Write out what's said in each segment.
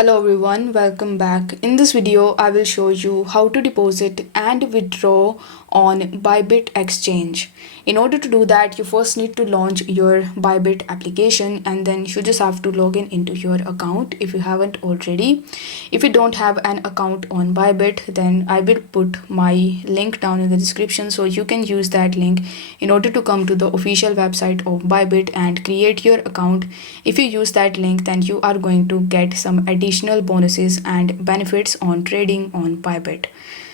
Hello everyone, welcome back. In this video, I will show you how to deposit and withdraw on Bybit Exchange. In order to do that, you first need to launch your Bybit application and then you just have to log in into your account if you haven't already. If you don't have an account on Bybit, then I will put my link down in the description so you can use that link in order to come to the official website of Bybit and create your account. If you use that link, then you are going to get some additional bonuses and benefits on trading on Bybit.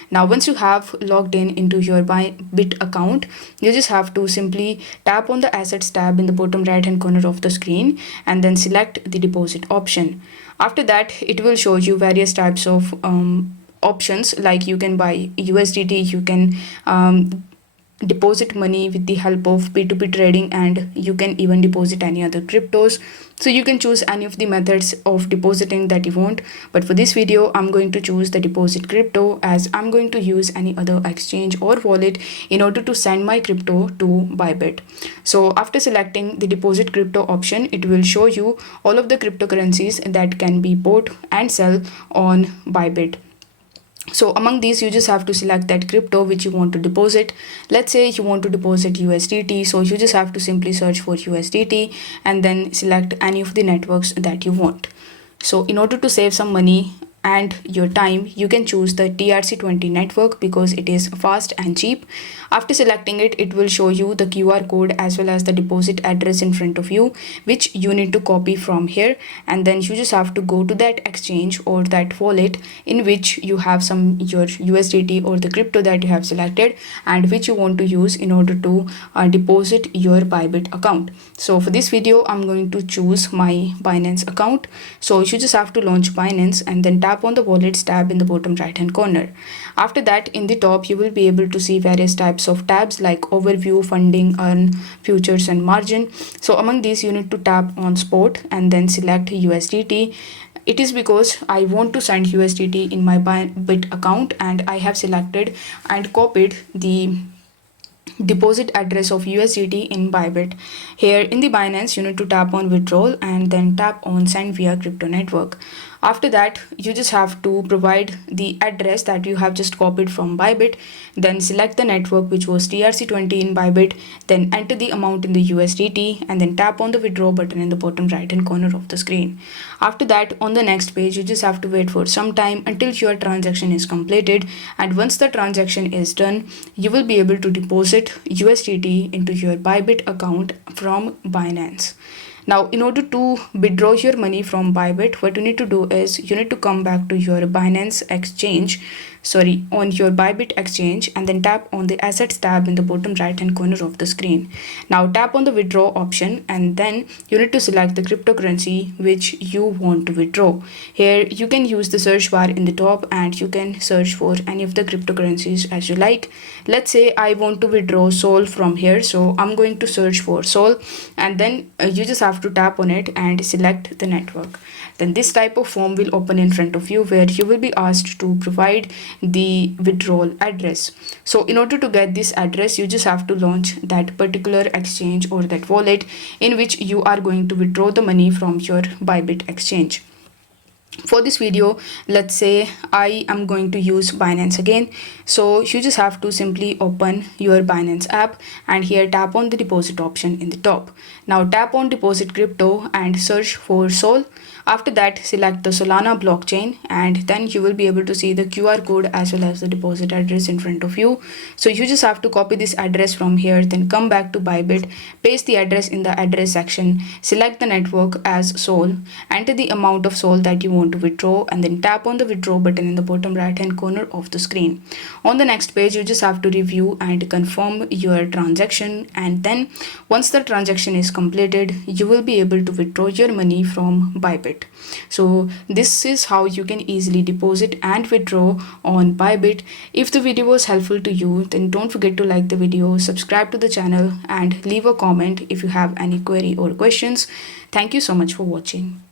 Now, once you have logged in into your Bybit account, you just have to simply tap on the assets tab in the bottom right hand corner of the screen and then select the deposit option. After that, it will show you various types of options, like you can buy USDT, you can deposit money with the help of P2P trading, and you can even deposit any other cryptos. So you can choose any of the methods of depositing that you want, but for this video I'm going to choose the deposit crypto, as I'm going to use any other exchange or wallet in order to send my crypto to Bybit. So after selecting the deposit crypto option, it will show you all of the cryptocurrencies that can be bought and sell on Bybit. So among these, you just have to select that crypto which you want to deposit. Let's say you want to deposit USDT, so you just have to simply search for USDT and then select any of the networks that you want. So in order to save some money and your time, you can choose the TRC20 network because it is fast and cheap. After selecting it, it will show you the QR code as well as the deposit address in front of you, which you need to copy from here, and then you just have to go to that exchange or that wallet in which you have some your USDT or the crypto that you have selected and which you want to use in order to deposit your Bybit account. So for this video, I'm going to choose my Binance account. So you just have to launch Binance and then tap on the wallets tab in the bottom right hand corner. After that, in the top, you will be able to see various types of tabs like overview, funding, earn, futures and margin. So among these, you need to tap on spot and then select USDT. It is because I want to send USDT in my Bybit account, and I have selected and copied the deposit address of USDT in Bybit. Here in the Binance, you need to tap on withdrawal and then tap on send via crypto network. After that, you just have to provide the address that you have just copied from Bybit, then select the network which was TRC20 in Bybit, then enter the amount in the USDT and then tap on the withdraw button in the bottom right hand corner of the screen. After that, on the next page, you just have to wait for some time until your transaction is completed, and once the transaction is done, you will be able to deposit USDT into your Bybit account from Binance. Now, in order to withdraw your money from Bybit, what you need to do is you need to come back to your Binance exchange, on your Bybit exchange, and then tap on the assets tab in the bottom right hand corner of the screen. Now tap on the withdraw option and then you need to select the cryptocurrency which you want to withdraw. Here you can use the search bar in the top and you can search for any of the cryptocurrencies as you like. Let's say I want to withdraw Sol from here, so I'm going to search for Sol, and then you just have to tap on it and select the network. Then this type of form will open in front of you where you will be asked to provide the withdrawal address. So in order to get this address, you just have to launch that particular exchange or that wallet in which you are going to withdraw the money from your Bybit exchange. For this video, let's say I am going to use Binance again. So you just have to simply open your Binance app and here tap on the deposit option in the top. Now tap on deposit crypto and search for Sol. After that, select the Solana blockchain and then you will be able to see the QR code as well as the deposit address in front of you. So you just have to copy this address from here, then come back to Bybit, paste the address in the address section, select the network as Sol, enter the amount of Sol that you want to withdraw and then tap on the withdraw button in the bottom right hand corner of the screen. On the next page, you just have to review and confirm your transaction, and then once the transaction is completed, you will be able to withdraw your money from Bybit. So this is how you can easily deposit and withdraw on Bybit. If the video was helpful to you, then don't forget to like the video, subscribe to the channel and leave a comment if you have any query or questions. Thank you so much for watching.